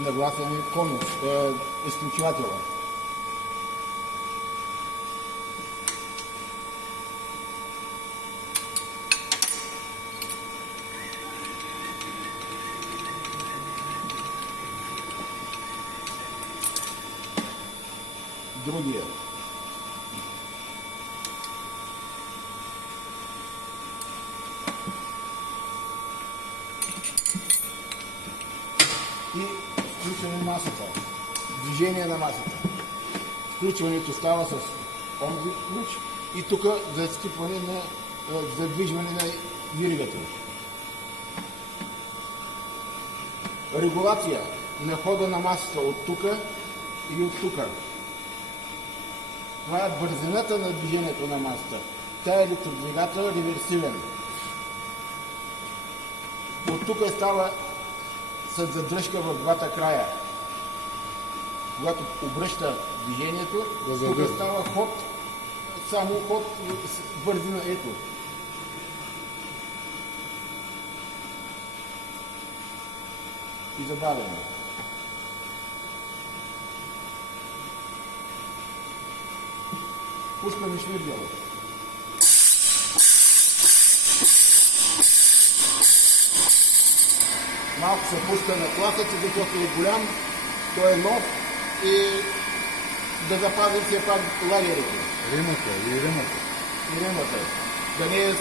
нагласен конус, изключвателя. Другия. И включване на масата. Движение на масата. Включването става с онзи ключ и тук за скипване на задвижване на виригата. Регулация на хода на масата от тук и от тук. Това е бързината на движението на масата. Тя е електродвигател реверсивен. От тук става с задръжка в двата края. Когато обръща движението, тук става ход, само ход с бързина, ето. И забавяне. Пускаме швиргъла. Малко се пуска на тласъци, защото е голям, той е нов и да запазим все пак лагерите. Римата и римата. И римата. Да не е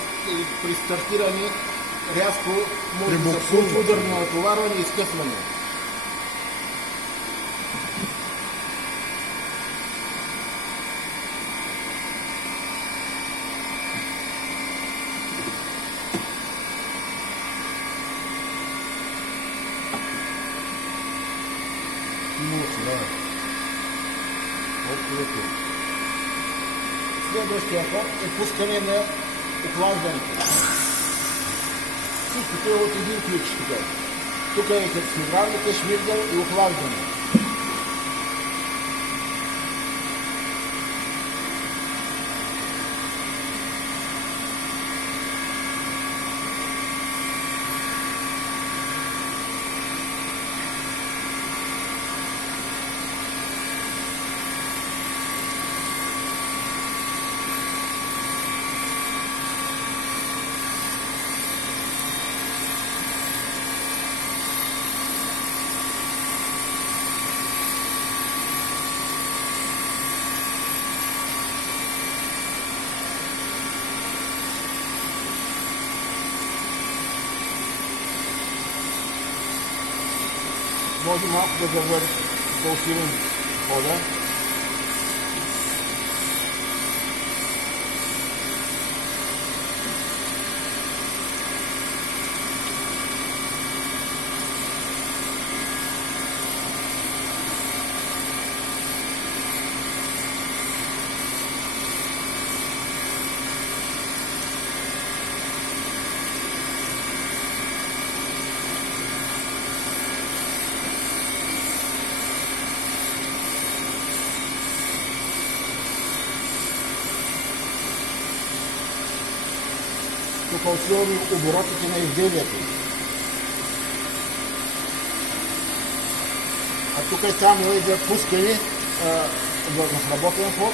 при стартиране рязко може да се случи ударно натоварване и изкъсване. Следващия ход е пускане на охлаждането. Всичкото е от един ключ тук. Тук е хидравлика, швиргъл и охлаждане. Може малко да усилим хода. Тук усилваме оборотите на изделието. А тук е само за пускане в разработен ход,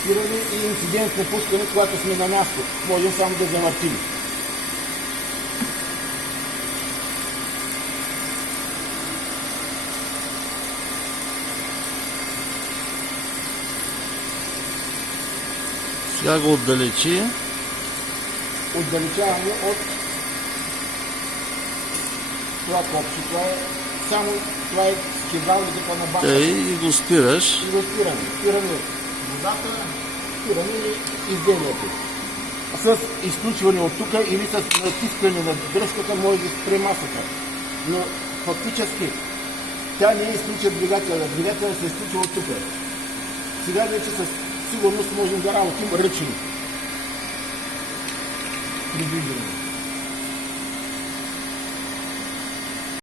спиране и инцидентно пускане, когато сме на място. Можем само да завъртим. Сега го отдалечи. Отдалечаваме от това копче. Това е само хидравликата на бака. И го спираш. И го спираме. Спираме водата, спираме изделието. С изключване от тук или с натискане на дръжката може да спре масата. Но фактически тя не изключва двигателя. Двигателя се изключва от тук. Сега вече със сигурност можем да работим ръчно. Предвидено.